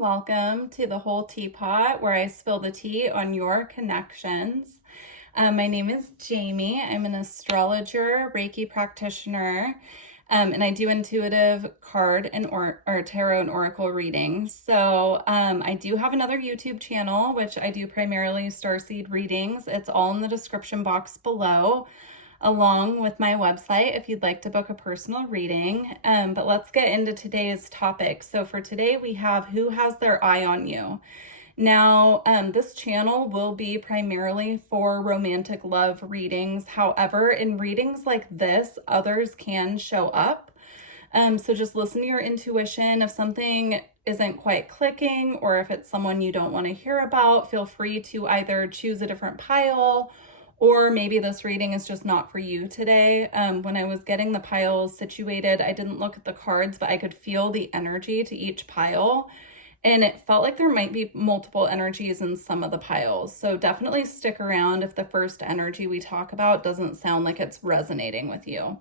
welcome to the Whole Teapot, where I spill the tea on your connections. My name is Jamie. I'm an astrologer, Reiki practitioner, and I do intuitive card and or tarot and oracle readings. So I do have another YouTube channel, which I do primarily Starseed Readings. It's all in the description box below, along with my website if you'd like to book a personal reading. But let's get into today's topic. So for today, we have who has their eye on you. Now, this channel will be primarily for romantic love readings. However, in readings like this, others can show up. So just listen to your intuition. If something isn't quite clicking, or if it's someone you don't want to hear about, feel free to either choose a different pile, or maybe this reading is just not for you today. When I was getting the piles situated, I didn't look at the cards, but I could feel the energy to each pile. And it felt like there might be multiple energies in some of the piles. So definitely stick around if the first energy we talk about doesn't sound like it's resonating with you.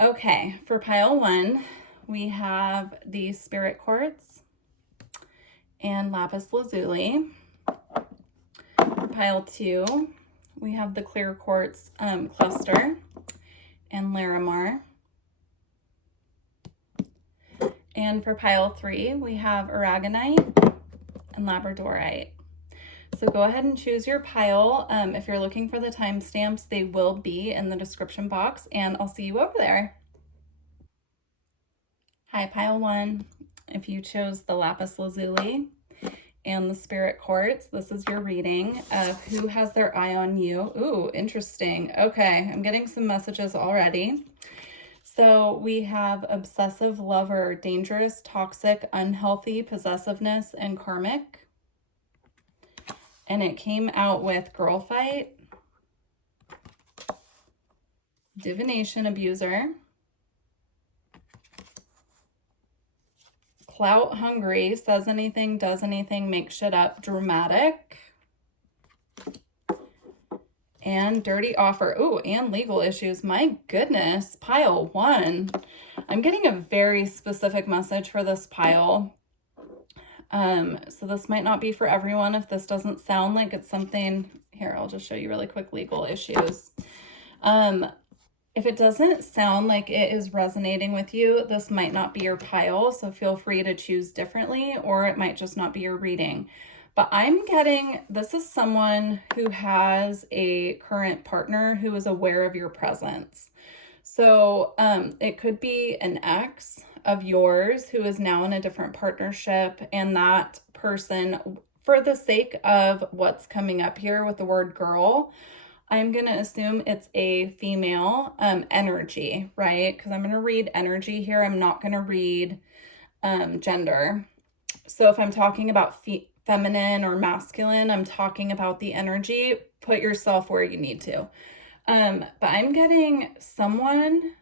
Okay, for pile 1, we have the Spirit Quartz and Lapis Lazuli. For pile 2, we have the Clear Quartz Cluster and Larimar. And for pile 3, we have Aragonite and Labradorite. So go ahead and choose your pile. If you're looking for the timestamps, they will be in the description box, and I'll see you over there. Hi, pile 1. If you chose the Lapis Lazuli and the Spirit Quartz, this is your reading of who has their eye on you. Ooh, interesting. Okay, I'm getting some messages already. So we have obsessive lover, dangerous, toxic, unhealthy, possessiveness, and karmic. And it came out with girl fight, divination abuser, clout hungry, says anything, does anything, makes shit up, dramatic, and dirty offer. Ooh, and legal issues. My goodness, pile 1. I'm getting a very specific message for this pile. So this might not be for everyone if this doesn't sound like it's something. Here, I'll just show you really quick legal issues. If it doesn't sound like it is resonating with you, this might not be your pile, so feel free to choose differently, or it might just not be your reading. But I'm getting, this is someone who has a current partner who is aware of your presence. So it could be an ex of yours who is now in a different partnership, and that person, for the sake of what's coming up here with the word girl, I'm going to assume it's a female energy, right? Because I'm going to read energy here. I'm not going to read gender. So if I'm talking about feminine or masculine, I'm talking about the energy. Put yourself where you need to. But I'm getting someone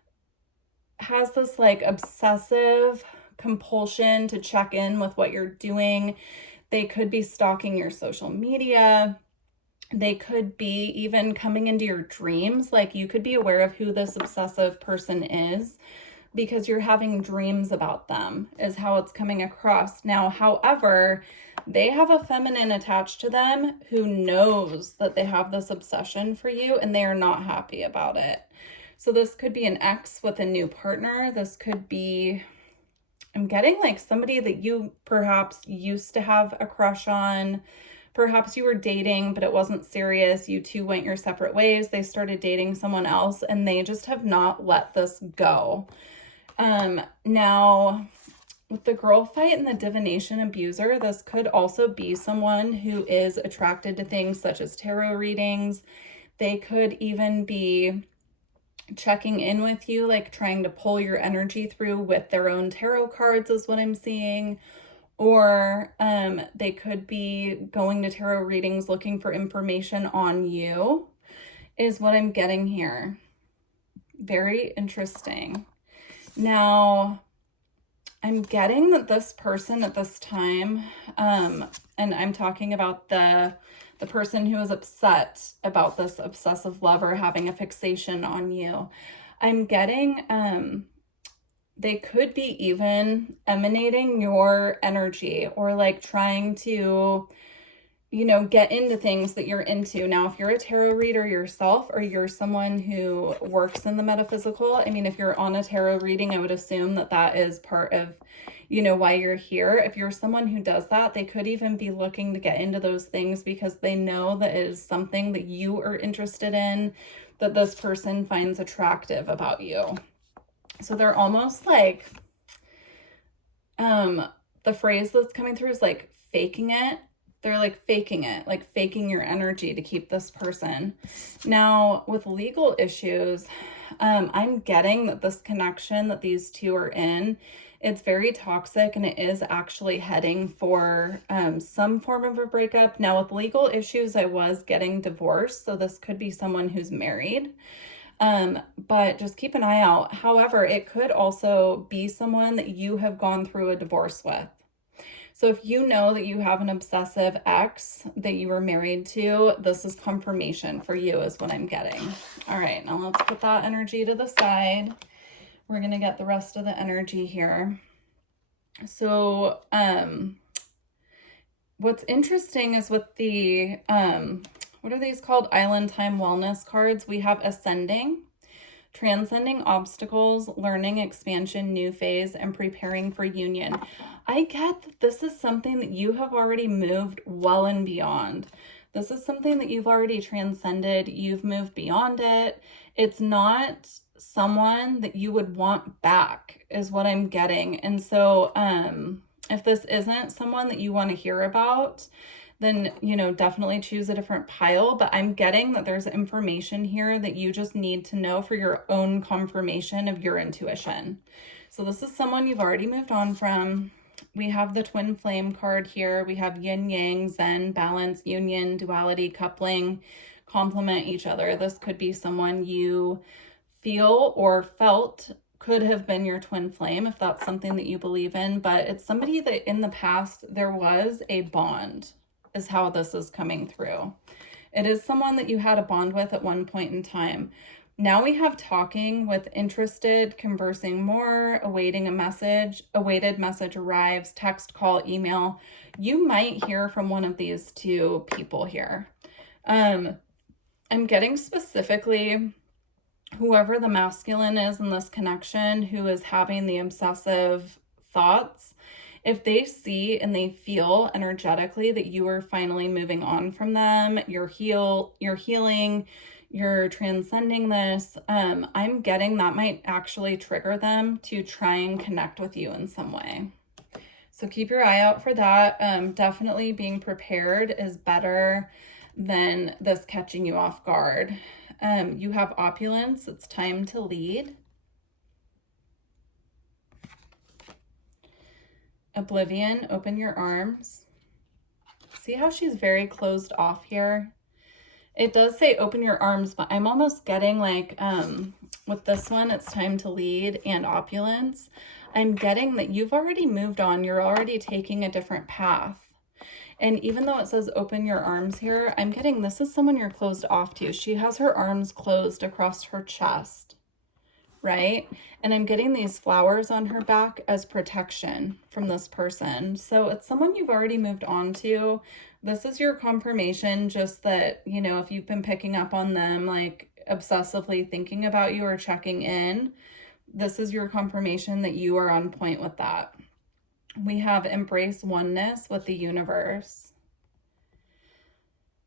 has this like obsessive compulsion to check in with what you're doing. They could be stalking your social media. They could be even coming into your dreams. Like you could be aware of who this obsessive person is because you're having dreams about them, is how it's coming across. Now, however, they have a feminine attached to them who knows that they have this obsession for you and they are not happy about it. So this could be an ex with a new partner. This could be, I'm getting like somebody that you perhaps used to have a crush on. Perhaps you were dating, but it wasn't serious. You two went your separate ways. They started dating someone else and they just have not let this go. Now, with the girl fight and the divination abuser, this could also be someone who is attracted to things such as tarot readings. They could even be checking in with you, like trying to pull your energy through with their own tarot cards is what I'm seeing. Or they could be going to tarot readings looking for information on you, is what I'm getting here. Very interesting. Now, I'm getting that this person at this time, and I'm talking about the person who is upset about this obsessive lover having a fixation on you. I'm getting they could be even emanating your energy, or like trying to, you know, get into things that you're into. Now, if you're a tarot reader yourself, or you're someone who works in the metaphysical, I mean, if you're on a tarot reading, I would assume that that is part of, you know, why you're here. If you're someone who does that, they could even be looking to get into those things because they know that it is something that you are interested in, that this person finds attractive about you. So they're almost like, the phrase that's coming through is like faking it. They're like faking it, like faking your energy to keep this person. Now, with legal issues, I'm getting that this connection that these two are in, it's very toxic, and it is actually heading for some form of a breakup. Now, with legal issues, I was getting divorced, so this could be someone who's married. But just keep an eye out. However, it could also be someone that you have gone through a divorce with. So if you know that you have an obsessive ex that you were married to, this is confirmation for you, is what I'm getting. All right, now let's put that energy to the side. We're going to get the rest of the energy here. So, what's interesting is with the, what are these called? Island Time Wellness cards. We have ascending, transcending obstacles, learning, expansion, new phase, and preparing for union. I get that this is something that you have already moved well and beyond. This is something that you've already transcended. You've moved beyond it. It's not someone that you would want back, is what I'm getting. And so, if this isn't someone that you want to hear about, then, you know, definitely choose a different pile. But I'm getting that there's information here that you just need to know for your own confirmation of your intuition. So this is someone you've already moved on from. We have the twin flame card here. We have yin yang, zen, balance, union, duality, coupling, complement each other. This could be someone you feel or felt could have been your twin flame, if that's something that you believe in. But it's somebody that in the past there was a bond, is how this is coming through. It is someone that you had a bond with at one point in time. Now we have talking with interested, conversing more, awaiting a message, awaited message arrives, text, call, email. You might hear from one of these two people here. I'm getting specifically whoever the masculine is in this connection who is having the obsessive thoughts. If they see and they feel energetically that you are finally moving on from them, you're healing, you're transcending this, I'm getting that might actually trigger them to try and connect with you in some way. So keep your eye out for that. Definitely being prepared is better than this catching you off guard. You have opulence. It's time to lead. Oblivion, open your arms. See how she's very closed off here? It does say open your arms, but I'm almost getting like, with this one, it's time to lead and opulence. I'm getting that you've already moved on. You're already taking a different path. And even though it says open your arms here, I'm getting this is someone you're closed off to. She has her arms closed across her chest, right? And I'm getting these flowers on her back as protection from this person. So it's someone you've already moved on to. This is your confirmation, just that, you know, if you've been picking up on them, like obsessively thinking about you or checking in, this is your confirmation that you are on point with that. We have embrace oneness with the universe.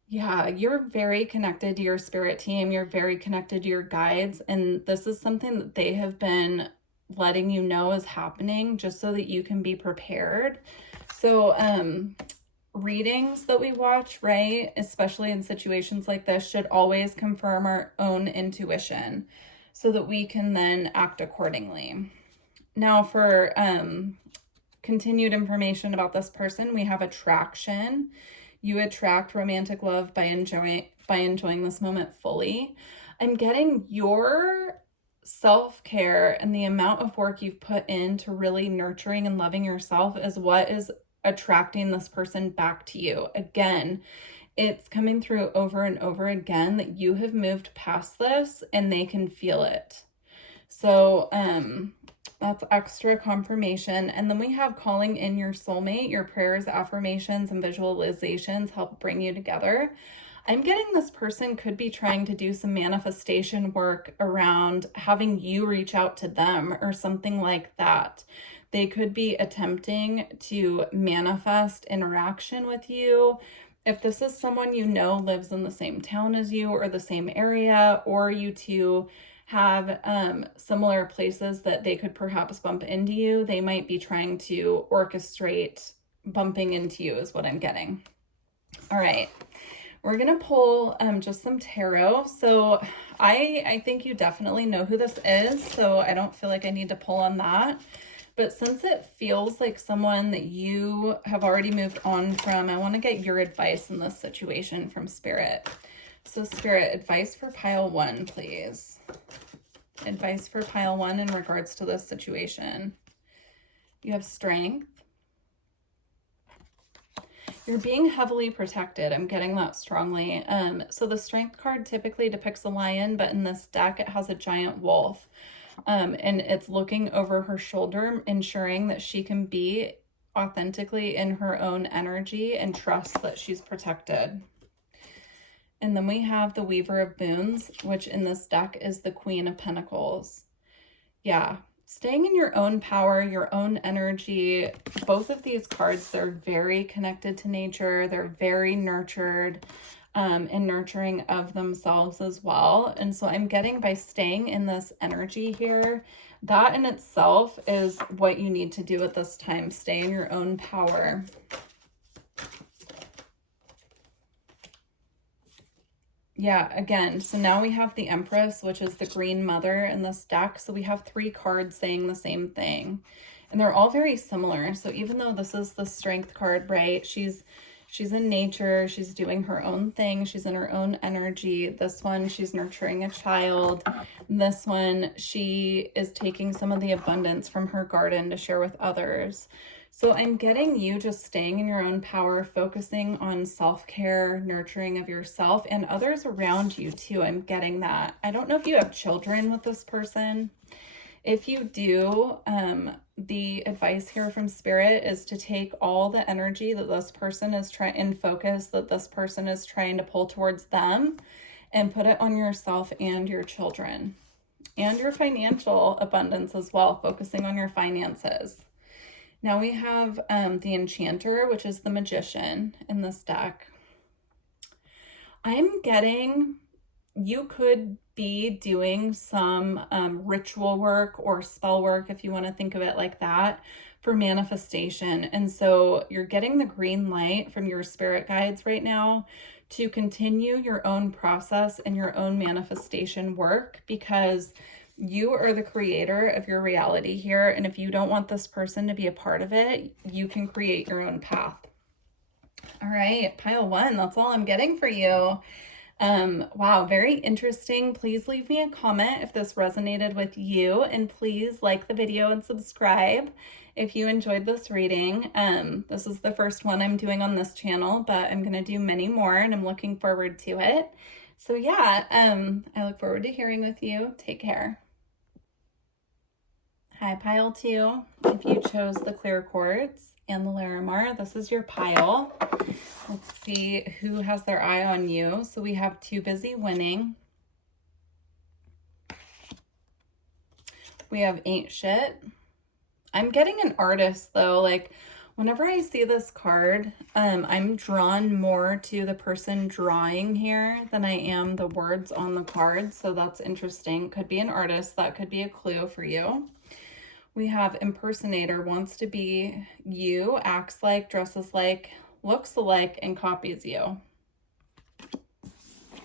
Yeah, you're very connected to your spirit team. You're very connected to your guides. And this is something that they have been letting you know is happening just so that you can be prepared. So, readings that we watch, right, especially in situations like this, should always confirm our own intuition so that we can then act accordingly. Now for continued information about this person, we have attraction. You attract romantic love by enjoying this moment fully. I'm getting your self-care and the amount of work you've put into really nurturing and loving yourself is what is attracting this person back to you. Again, it's coming through over and over again that you have moved past this and they can feel it. So, That's extra confirmation. And then we have calling in your soulmate. Your prayers, affirmations, and visualizations help bring you together. I'm getting this person could be trying to do some manifestation work around having you reach out to them or something like that. They could be attempting to manifest interaction with you. If this is someone you know lives in the same town as you or the same area, or you two have similar places that they could perhaps bump into you, they might be trying to orchestrate bumping into you is what I'm getting. All right. We're going to pull just some tarot. So I think you definitely know who this is, so I don't feel like I need to pull on that. But since it feels like someone that you have already moved on from, I want to get your advice in this situation from Spirit. So Spirit, advice for pile 1, please. Advice for pile 1 in regards to this situation. You have strength. You're being heavily protected. I'm getting that strongly. So the strength card typically depicts a lion, but in this deck, it has a giant wolf. And it's looking over her shoulder, ensuring that she can be authentically in her own energy and trust that she's protected. And then we have the Weaver of Boons, which in this deck is the Queen of Pentacles. Yeah, staying in your own power, your own energy. Both of these cards, they're very connected to nature. They're very nurtured and nurturing of themselves as well. And so I'm getting by staying in this energy here, that in itself is what you need to do at this time. Stay in your own power. Yeah, again, so now we have the Empress, which is the Green Mother in this deck. So we have 3 cards saying the same thing. And they're all very similar. So even though this is the Strength card, right? She's in nature. She's doing her own thing. She's in her own energy. This one, she's nurturing a child. This one, she is taking some of the abundance from her garden to share with others. So I'm getting you just staying in your own power, focusing on self-care, nurturing of yourself and others around you too. I'm getting that. I don't know if you have children with this person. If you do, the advice here from Spirit is to take all the energy that this person is trying and focus that this person is trying to pull towards them and put it on yourself and your children and your financial abundance as well, focusing on your finances. Now we have the Enchanter, which is the Magician in this deck. I'm getting you could be doing some ritual work or spell work, if you want to think of it like that, for manifestation. And so you're getting the green light from your spirit guides right now to continue your own process and your own manifestation work, because you are the creator of your reality here. And if you don't want this person to be a part of it, you can create your own path. All right, pile 1, that's all I'm getting for you. Wow, very interesting. Please leave me a comment if this resonated with you, and please like the video and subscribe if you enjoyed this reading. This is the first one I'm doing on this channel, but I'm going to do many more and I'm looking forward to it. So yeah, I look forward to hearing with you. Take care. Hi, pile 2. If you chose the clear quartz and the Larimar, this is your pile. Let's see who has their eye on you. So we have Too Busy Winning. We have Ain't Shit. I'm getting an artist though. Like whenever I see this card, I'm drawn more to the person drawing here than I am the words on the card. So that's interesting. Could be an artist. That could be a clue for you. We have Impersonator, wants to be you, acts like, dresses like, looks alike, and copies you.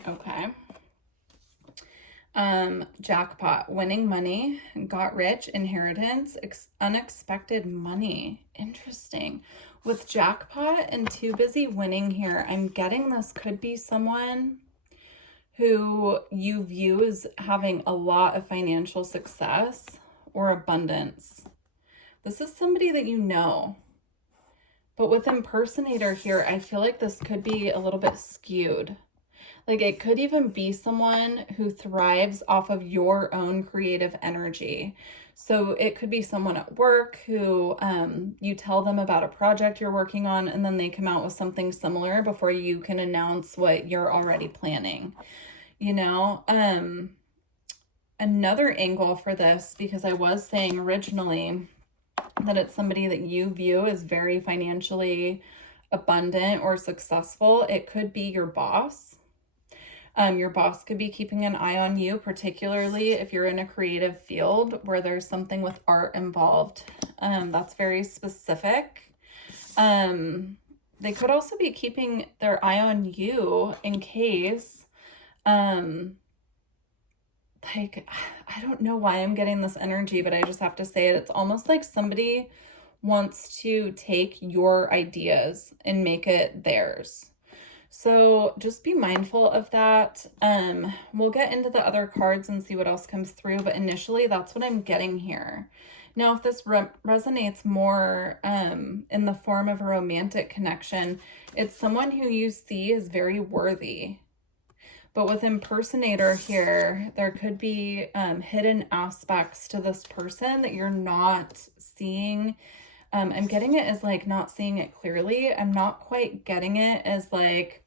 Okay. Jackpot, winning money, got rich, inheritance, unexpected money. Interesting. With Jackpot and Too Busy Winning here, I'm getting this could be someone who you view as having a lot of financial success or abundance. This is somebody that you know. But with Impersonator here, I feel like this could be a little bit skewed. Like it could even be someone who thrives off of your own creative energy. So it could be someone at work who you tell them about a project you're working on, and then they come out with something similar before you can announce what you're already planning. You know, another angle for this, because I was saying originally that it's somebody that you view as very financially abundant or successful, it could be your boss. Your boss could be keeping an eye on you, particularly if you're in a creative field where there's something with art involved. That's very specific. They could also be keeping their eye on you in case, like, I don't know why I'm getting this energy, but I just have to say it. It's almost like somebody wants to take your ideas and make it theirs. So just be mindful of that. We'll get into the other cards and see what else comes through, but initially that's what I'm getting here. Now, if this resonates more in the form of a romantic connection, it's someone who you see as very worthy. But with impersonator here, there could be hidden aspects to this person that you're not seeing. I'm getting it as like not seeing it clearly. I'm not quite getting it as like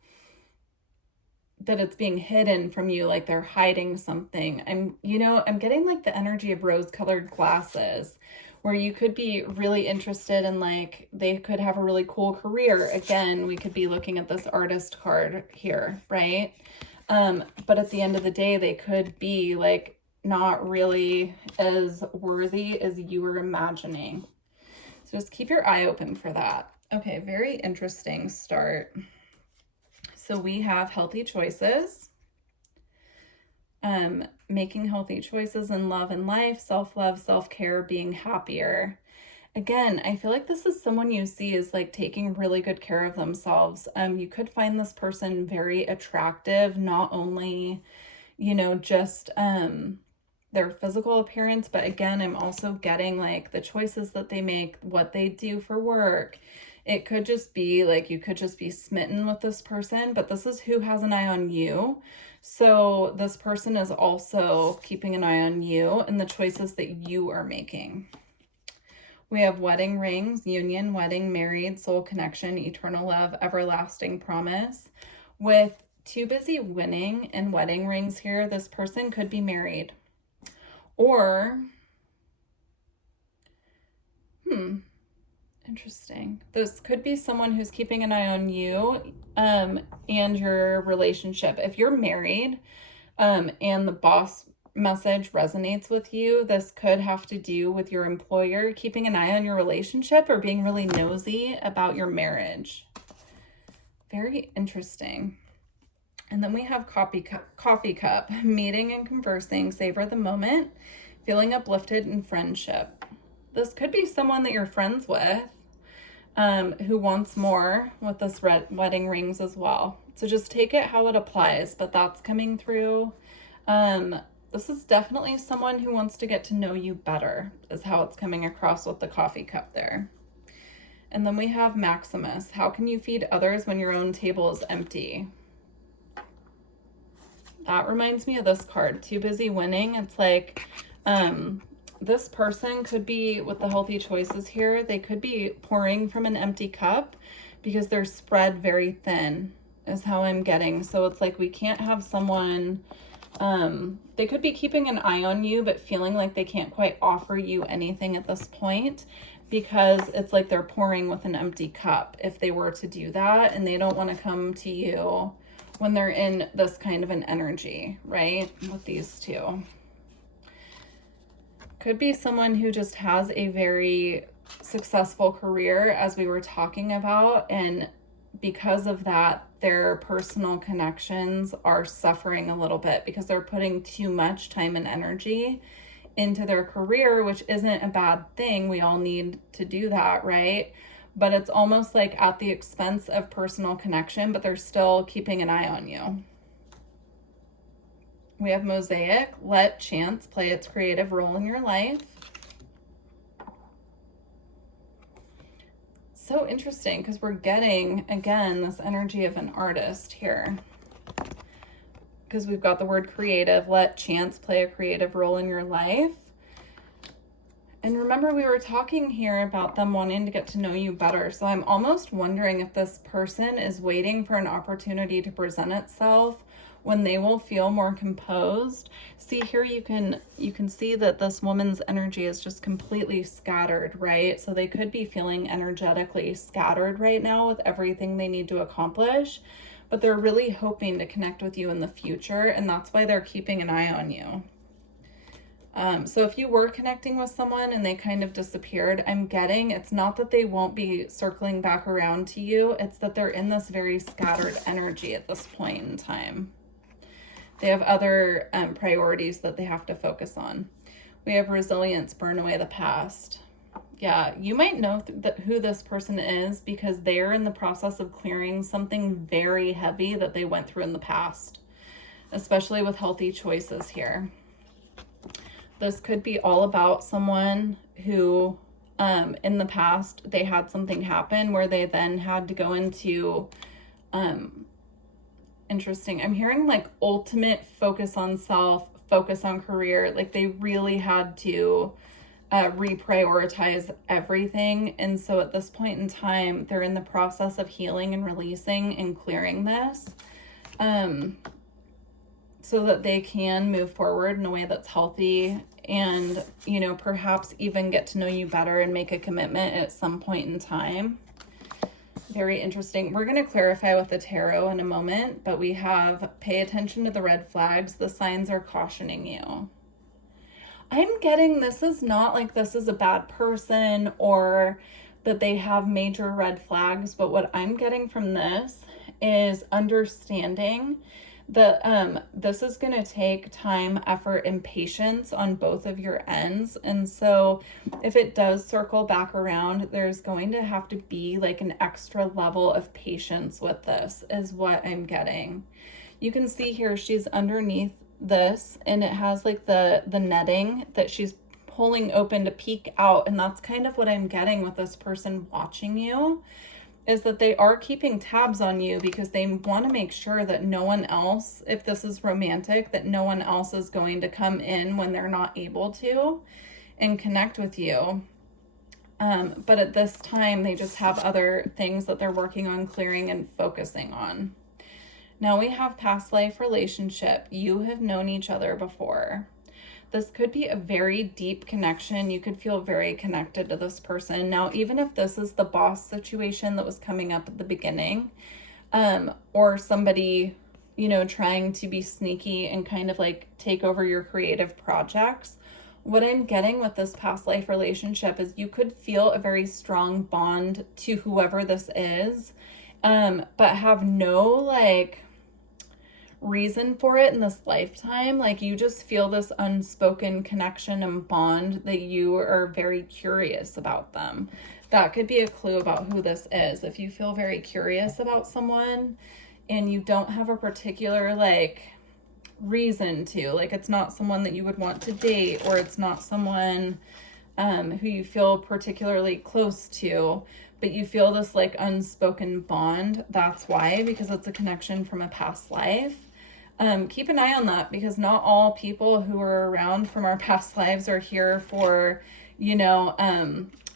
that it's being hidden from you, like they're hiding something. I'm getting like the energy of rose-colored glasses, where you could be really interested in, like, they could have a really cool career. Again, we could be looking at this artist card here, right? But at the end of the day, they could be like not really as worthy as you were imagining. So just keep your eye open for that. Okay, very interesting start. So we have healthy choices, making healthy choices in love and life, self-love, self-care, being happier. Again, I feel like this is someone you see as like taking really good care of themselves. You could find this person very attractive, not only, just their physical appearance, but again, I'm also getting like the choices that they make, what they do for work. It could just be like you could just be smitten with this person, but this is who has an eye on you. So this person is also keeping an eye on you and the choices that you are making. We have wedding rings, union, wedding, married, soul connection, eternal love, everlasting promise. With too busy winning and wedding rings here, this person could be married. Or, interesting. This could be someone who's keeping an eye on you and your relationship. If you're married and the boss message resonates with you, this could have to do with your employer keeping an eye on your relationship or being really nosy about your marriage. Very interesting. And then we have coffee cup, meeting and conversing, savor the moment, feeling uplifted in friendship. This could be someone that you're friends with who wants more with this wedding rings as well. So just take it how it applies, but that's coming through. This is definitely someone who wants to get to know you better, is how it's coming across with the coffee cup there. And then we have Maximus. How can you feed others when your own table is empty? That reminds me of this card, too busy winning. It's like this person could be, with the healthy choices here, they could be pouring from an empty cup because they're spread very thin, is how I'm getting. So it's like we can't have someone, they could be keeping an eye on you, but feeling like they can't quite offer you anything at this point because it's like they're pouring with an empty cup if they were to do that, and they don't want to come to you when they're in this kind of an energy, right? With these two. Could be someone who just has a very successful career, as we were talking about, and because of that, their personal connections are suffering a little bit because they're putting too much time and energy into their career, which isn't a bad thing. We all need to do that, right? But it's almost like at the expense of personal connection, but they're still keeping an eye on you. We have Mosaic. Let chance play its creative role in your life. So interesting because we're getting, again, this energy of an artist here. because we've got the word creative. Let chance play a creative role in your life. And remember, we were talking here about them wanting to get to know you better. So I'm almost wondering if this person is waiting for an opportunity to present itself when they will feel more composed. See here, you can see that this woman's energy is just completely scattered, right? So they could be feeling energetically scattered right now with everything they need to accomplish, but they're really hoping to connect with you in the future, and that's why they're keeping an eye on you. So if you were connecting with someone and they kind of disappeared, I'm getting it's not that they won't be circling back around to you. It's that they're in this very scattered energy at this point in time. They have other priorities that they have to focus on. We have resilience, burn away the past. Yeah, you might know who this person is because they're in the process of clearing something very heavy that they went through in the past, especially with healthy choices here. This could be all about someone who in the past they had something happen where they then had to go into interesting. I'm hearing like ultimate focus on self, focus on career. Like they really had to reprioritize everything. And so at this point in time, they're in the process of healing and releasing and clearing this so that they can move forward in a way that's healthy and, you know, perhaps even get to know you better and make a commitment at some point in time. Very interesting. We're going to clarify with the tarot in a moment, but we have pay attention to the red flags. The signs are cautioning you. I'm getting this is not like this is a bad person or that they have major red flags, but what I'm getting from this is understanding that this is going to take time, effort, and patience on both of your ends. And so if it does circle back around, there's going to have to be like an extra level of patience with this is what I'm getting. You can see here she's underneath this and it has like the netting that she's pulling open to peek out, and that's kind of what I'm getting with this person watching you, is that they are keeping tabs on you because they want to make sure that no one else, if this is romantic, that no one else is going to come in when they're not able to and connect with you. But at this time, they just have other things that they're working on clearing and focusing on. Now we have past life relationship. You have known each other before. This could be a very deep connection. You could feel very connected to this person. Now, even if this is the boss situation that was coming up at the beginning, or somebody, you know, trying to be sneaky and kind of like take over your creative projects, what I'm getting with this past life relationship is you could feel a very strong bond to whoever this is, but have no like reason for it in this lifetime. Like you just feel this unspoken connection and bond that you are very curious about them. That could be a clue about who this is. If you feel very curious about someone and you don't have a particular like reason to, like it's not someone that you would want to date, or it's not someone who you feel particularly close to, but you feel this like unspoken bond, that's why, because it's a connection from a past life. Keep an eye on that, because not all people who are around from our past lives are here for, you know,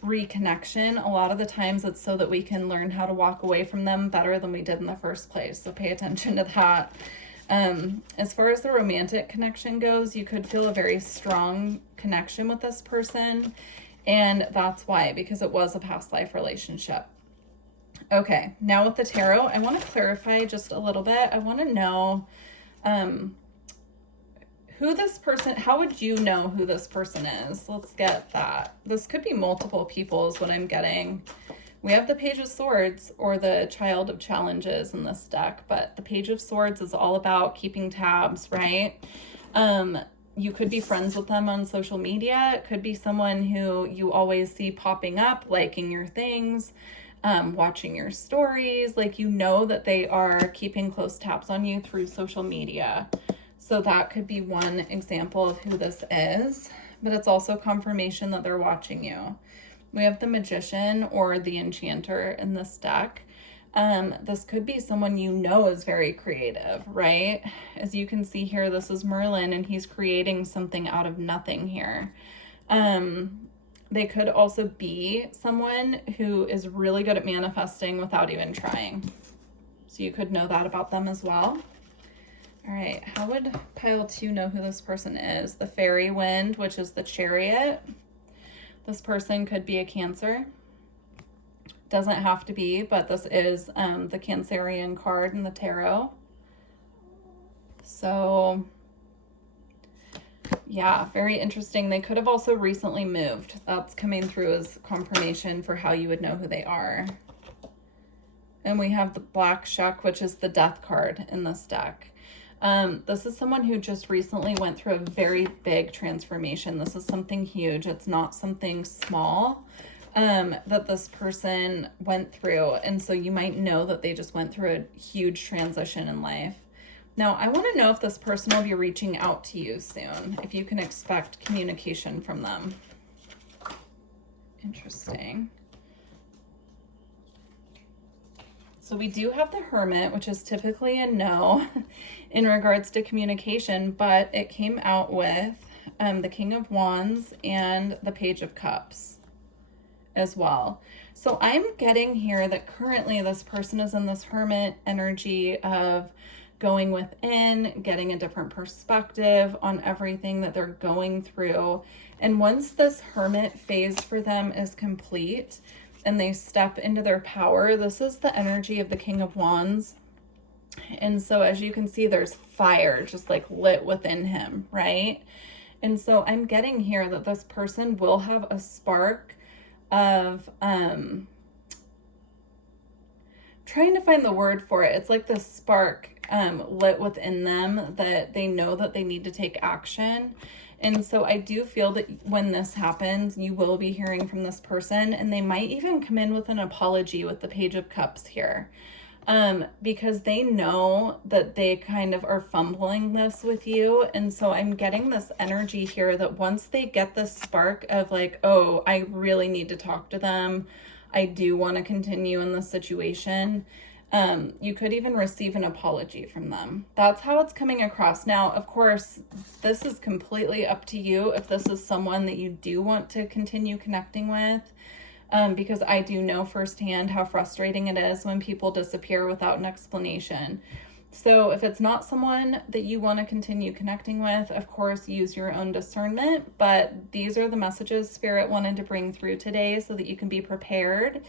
reconnection. A lot of the times it's so that we can learn how to walk away from them better than we did in the first place. So pay attention to that. As far as the romantic connection goes, you could feel a very strong connection with this person. And that's why, because it was a past life relationship. Okay, now with the tarot, I want to clarify just a little bit. I want to know who this person, how would you know who this person is? Let's get that. This could be multiple people is what I'm getting. We have the Page of Swords, or the Child of Challenges in this deck, but the Page of Swords is all about keeping tabs, right? You could be friends with them on social media. It could be someone who you always see popping up, liking your things, watching your stories. Like, you know that they are keeping close tabs on you through social media. So that could be one example of who this is, but it's also confirmation that they're watching you. We have the Magician or the Enchanter in this deck. This could be someone you know is very creative, right? As you can see here, this is Merlin, and he's creating something out of nothing here. They could also be someone who is really good at manifesting without even trying. So you could know that about them as well. All right, how would pile 2 know who this person is? The fairy wind, which is the chariot. This person could be a Cancer. Doesn't have to be, but this is the Cancerian card in the tarot. So yeah, very interesting. They could have also recently moved. That's coming through as confirmation for how you would know who they are. And we have the Black Shuck, which is the death card in this deck. This is someone who just recently went through a very big transformation. This is something huge. It's not something small that this person went through. And so you might know that they just went through a huge transition in life. Now, I want to know if this person will be reaching out to you soon, if you can expect communication from them. Interesting. So we do have the Hermit, which is typically a no in regards to communication, but it came out with the King of Wands and the Page of Cups as well. So I'm getting here that currently this person is in this Hermit energy of going within, getting a different perspective on everything that they're going through. And once this Hermit phase for them is complete and they step into their power, this is the energy of the King of Wands. And so as you can see, there's fire just like lit within him, right? And so I'm getting here that this person will have a spark of trying to find the word for it. It's like the spark lit within them that they know that they need to take action. And so I do feel that when this happens, you will be hearing from this person, and they might even come in with an apology with the Page of Cups here, because they know that they kind of are fumbling this with you. And so I'm getting this energy here that once they get this spark of like, oh, I really need to talk to them, I do want to continue in this situation, you could even receive an apology from them. That's how it's coming across. Now, of course, this is completely up to you if this is someone that you do want to continue connecting with, because I do know firsthand how frustrating it is when people disappear without an explanation. So if it's not someone that you want to continue connecting with, of course, use your own discernment. But these are the messages Spirit wanted to bring through today so that you can be prepared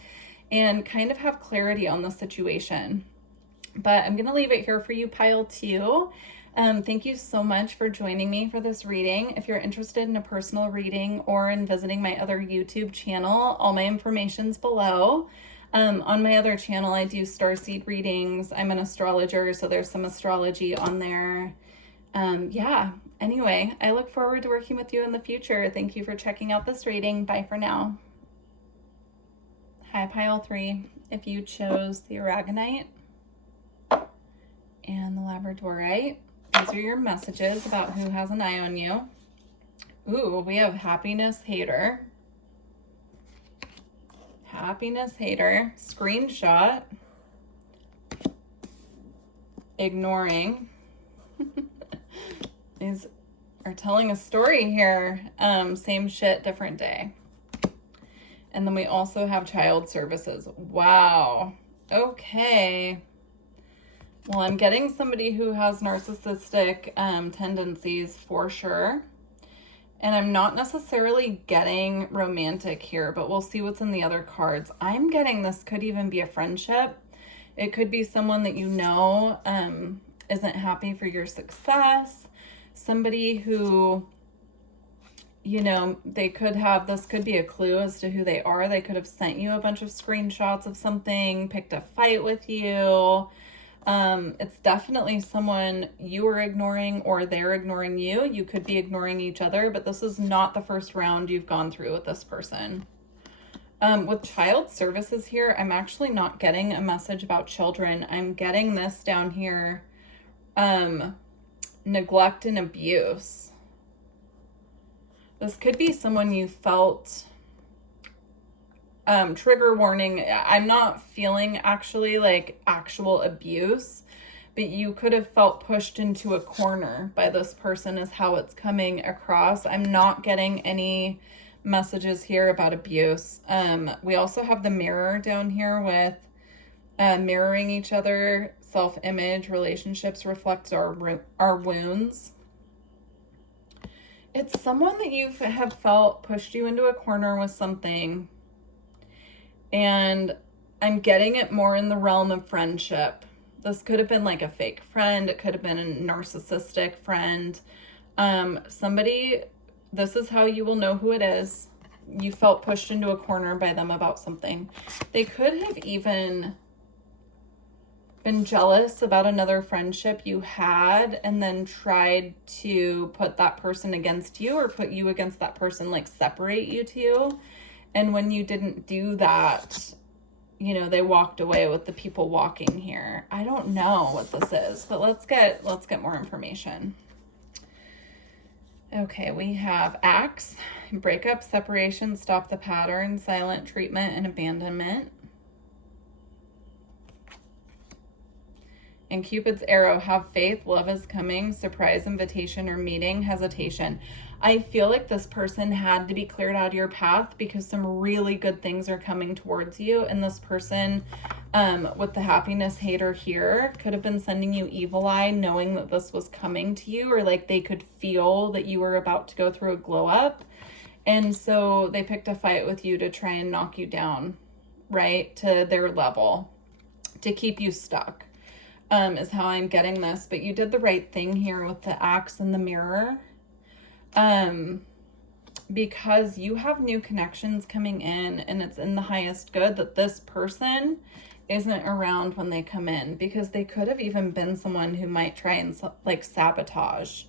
and kind of have clarity on the situation. But I'm going to leave it here for you, pile 2. Thank you so much for joining me for this reading. If you're interested in a personal reading or in visiting my other YouTube channel, all my information's below. On my other channel, I do Starseed Readings. I'm an astrologer, so there's some astrology on there. Yeah, anyway, I look forward to working with you in the future. Thank you for checking out this reading. Bye for now. Hi, pile 3. If you chose the Aragonite and the Labradorite, these are your messages about who has an eye on you. Ooh, we have Happiness Hater. Happiness Hater. Screenshot. Ignoring. These are telling a story here. Same shit, different day. And then we also have Child Services. Wow. Okay. Well, I'm getting somebody who has narcissistic tendencies for sure. And I'm not necessarily getting romantic here, but we'll see what's in the other cards. I'm getting this could even be a friendship. It could be someone that you know isn't happy for your success. Somebody who, you know, they could have, this could be a clue as to who they are. They could have sent you a bunch of screenshots of something, picked a fight with you. It's definitely someone you are ignoring or they're ignoring you. You could be ignoring each other, but this is not the first round you've gone through with this person. With Child Services here, I'm actually not getting a message about children. I'm getting this down here, neglect and abuse. This could be someone you felt trigger warning. I'm not feeling actually like actual abuse, but you could have felt pushed into a corner by this person is how it's coming across. I'm not getting any messages here about abuse. We also have the mirror down here with mirroring each other, self-image, relationships reflects our wounds. It's someone that you have felt pushed you into a corner with something, and I'm getting it more in the realm of friendship. This could have been like a fake friend. It could have been a narcissistic friend. Somebody, this is how you will know who it is. You felt pushed into a corner by them about something. They could have even been jealous about another friendship you had and then tried to put that person against you or put you against that person, like separate you two. And when you didn't do that, you know, they walked away with the people walking here. I don't know what this is, but let's get more information. Okay, we have axe, breakup, separation, stop the pattern, silent treatment, and abandonment. And Cupid's arrow, have faith, love is coming, surprise, invitation, or meeting, hesitation. I feel like this person had to be cleared out of your path because some really good things are coming towards you. And this person with the happiness hater here could have been sending you evil eye knowing that this was coming to you, or like they could feel that you were about to go through a glow up. And so they picked a fight with you to try and knock you down, right, to their level, to keep you stuck. Is how I'm getting this, but you did the right thing here with the axe and the mirror, because you have new connections coming in, and it's in the highest good that this person isn't around when they come in, because they could have even been someone who might try and like sabotage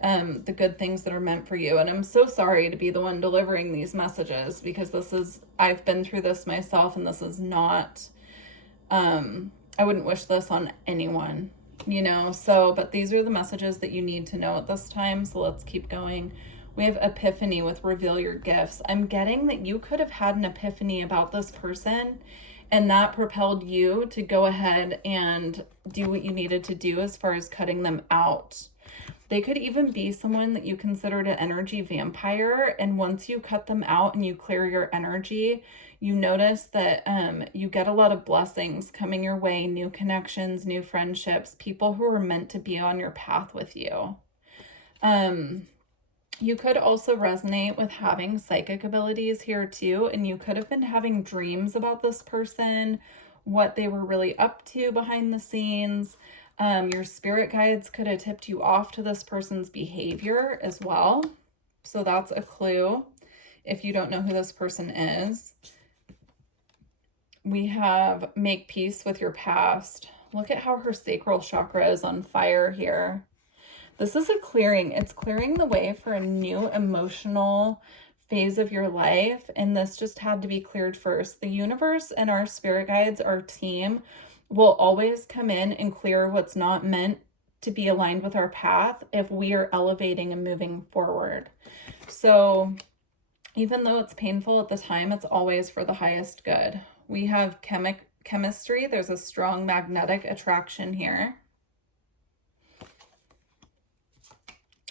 the good things that are meant for you. And I'm so sorry to be the one delivering these messages, because I've been through this myself, and this is not, I wouldn't wish this on anyone, you know, so, but these are the messages that you need to know at this time. So let's keep going. We have epiphany with reveal your gifts. I'm getting that you could have had an epiphany about this person, and that propelled you to go ahead and do what you needed to do as far as cutting them out. They could even be someone that you considered an energy vampire, and once you cut them out and you clear your energy, you notice that you get a lot of blessings coming your way, new connections, new friendships, people who are meant to be on your path with you. You could also resonate with having psychic abilities here too, and you could have been having dreams about this person, what they were really up to behind the scenes. Your spirit guides could have tipped you off to this person's behavior as well. So that's a clue if you don't know who this person is. We have make peace with your past. Look at how her sacral chakra is on fire here. This is a clearing. It's clearing the way for a new emotional phase of your life. And this just had to be cleared first. The universe and our spirit guides, our team, will always come in and clear what's not meant to be aligned with our path if we are elevating and moving forward. So even though it's painful at the time, it's always for the highest good. We have chemistry. There's a strong magnetic attraction here.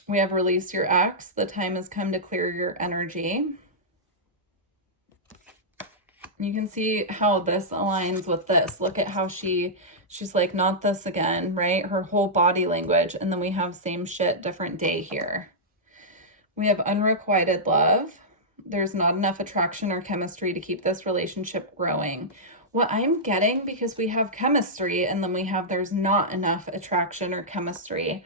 We have release your ex. The time has come to clear your energy. You can see how this aligns with this. Look at how she's like, not this again, right? Her whole body language. And then we have same shit, different day here. We have unrequited love. There's not enough attraction or chemistry to keep this relationship growing. What I'm getting, because we have chemistry and then we have there's not enough attraction or chemistry.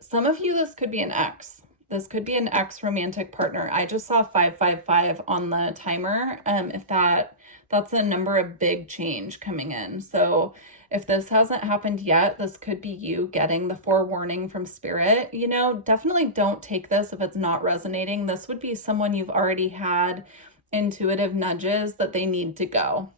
Some of you, this could be an ex. This could be an ex romantic partner. I just saw 555 on the timer. If that's a number of big change coming in. So if this hasn't happened yet, this could be you getting the forewarning from spirit. You know, definitely don't take this if it's not resonating. This would be someone you've already had intuitive nudges that they need to go.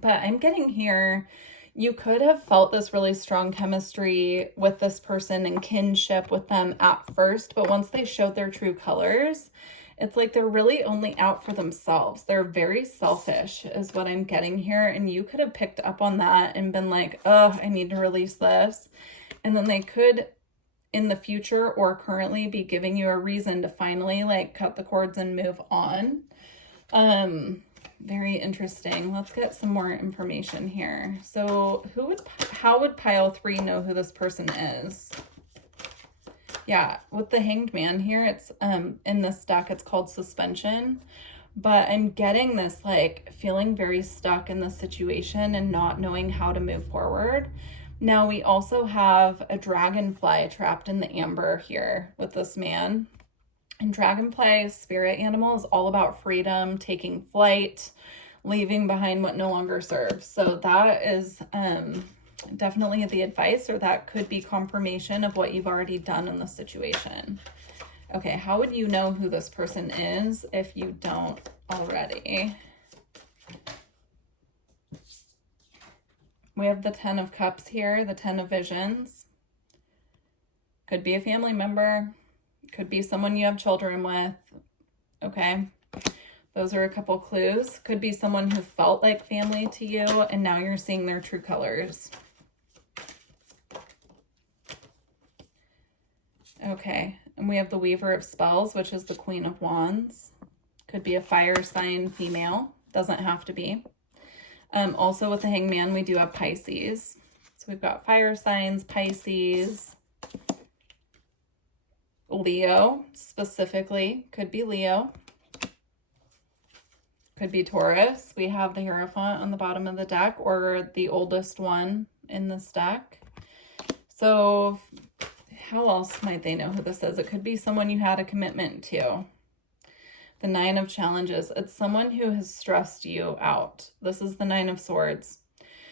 But I'm getting here, you could have felt this really strong chemistry with this person and kinship with them at first, but once they showed their true colors It's like they're really only out for themselves. They're very selfish is what I'm getting here. And you could have picked up on that and been like, oh, I need to release this. And then they could in the future or currently be giving you a reason to finally like cut the cords and move on. Very interesting. Let's get some more information here. So how would pile 3 know who this person is? Yeah, with the Hanged Man here, it's in this deck, it's called Suspension. But I'm getting this like feeling very stuck in the situation and not knowing how to move forward. Now we also have a dragonfly trapped in the amber here with this man. And dragonfly spirit animal is all about freedom, taking flight, leaving behind what no longer serves. So that is definitely the advice, or that could be confirmation of what you've already done in the situation. Okay, how would you know who this person is if you don't already? We have the 10 of Cups here, the 10 of Visions. Could be a family member. Could be someone you have children with. Okay. Those are a couple clues. Could be someone who felt like family to you and now you're seeing their true colors. Okay. And we have the Weaver of Spells, which is the Queen of Wands. Could be a fire sign female. Doesn't have to be. Also with the Hangman, we do have Pisces. So we've got fire signs, Pisces, Leo specifically. Could be Leo. Could be Taurus. We have the Hierophant on the bottom of the deck, or the oldest one in this deck. So how else might they know who this is? It could be someone you had a commitment to. The 9 of Challenges. It's someone who has stressed you out. This is the 9 of Swords.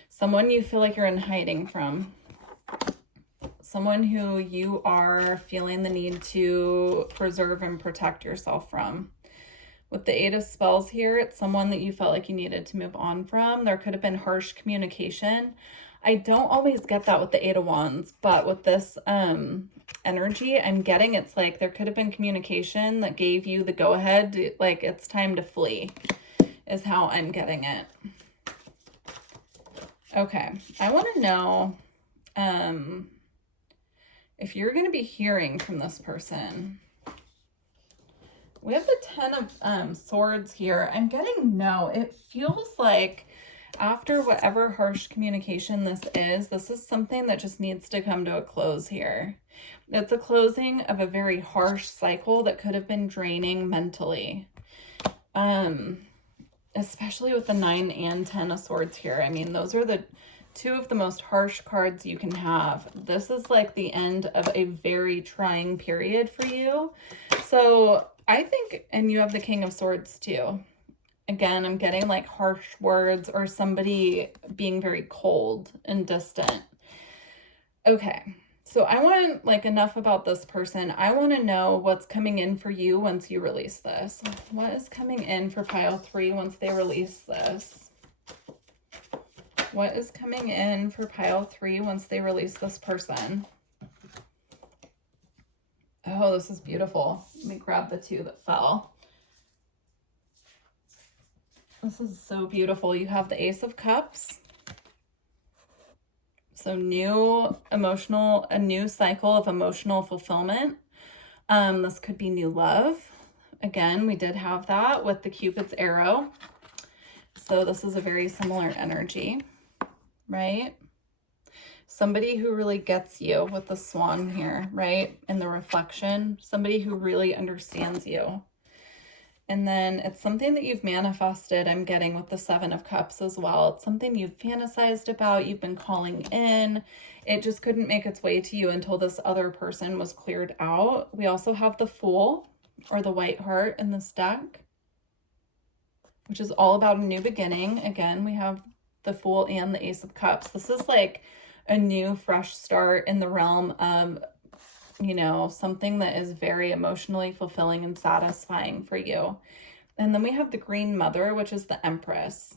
Someone you feel like you're in hiding from. Someone who you are feeling the need to preserve and protect yourself from. With the 8 of Spells here, it's someone that you felt like you needed to move on from. There could have been harsh communication. I don't always get that with the 8 of Wands, but with this energy, I'm getting it's like there could have been communication that gave you the go-ahead, like it's time to flee, is how I'm getting it. Okay, I want to know if you're going to be hearing from this person. We have the 10 of Swords here. I'm getting no. It feels like after whatever harsh communication this is something that just needs to come to a close here. It's a closing of a very harsh cycle that could have been draining mentally. Especially with the 9 and 10 of Swords here. I mean, those are the 2 of the most harsh cards you can have. This is like the end of a very trying period for you. So I think, and you have the King of Swords too. Again, I'm getting like harsh words or somebody being very cold and distant. Okay, so I want like enough about this person. I want to know what's coming in for you once you release this. What is coming in for pile 3 once they release this? What is coming in for pile 3 once they release this person? Oh, this is beautiful. Let me grab the 2 that fell. This is so beautiful. You have the Ace of Cups. So a new cycle of emotional fulfillment. This could be new love. Again, we did have that with the Cupid's arrow. So this is a very similar energy, right? Somebody who really gets you with the swan here, right? In the reflection, somebody who really understands you. And then it's something that you've manifested, I'm getting with the 7 of Cups as well. It's something you've fantasized about, you've been calling in. It just couldn't make its way to you until this other person was cleared out. We also have the Fool, or the White Heart in this deck, which is all about a new beginning. Again, we have the Fool and the Ace of Cups. This is like a new, fresh start in the realm of, you know, something that is very emotionally fulfilling and satisfying for you. And then we have the Green Mother, which is the Empress.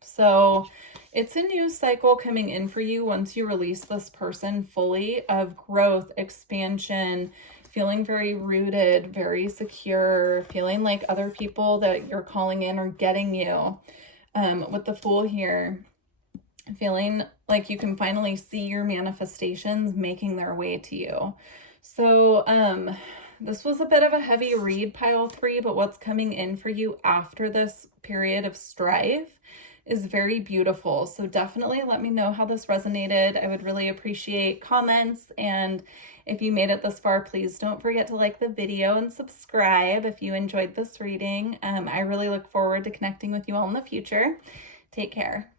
So it's a new cycle coming in for you once you release this person fully, of growth, expansion, feeling very rooted, very secure, feeling like other people that you're calling in are getting you. With the Fool here, feeling like you can finally see your manifestations making their way to you. So this was a bit of a heavy read, pile 3, but what's coming in for you after this period of strife is very beautiful. So definitely let me know how this resonated. I would really appreciate comments, and if you made it this far, please don't forget to like the video and subscribe if you enjoyed this reading. I really look forward to connecting with you all in the future. Take care.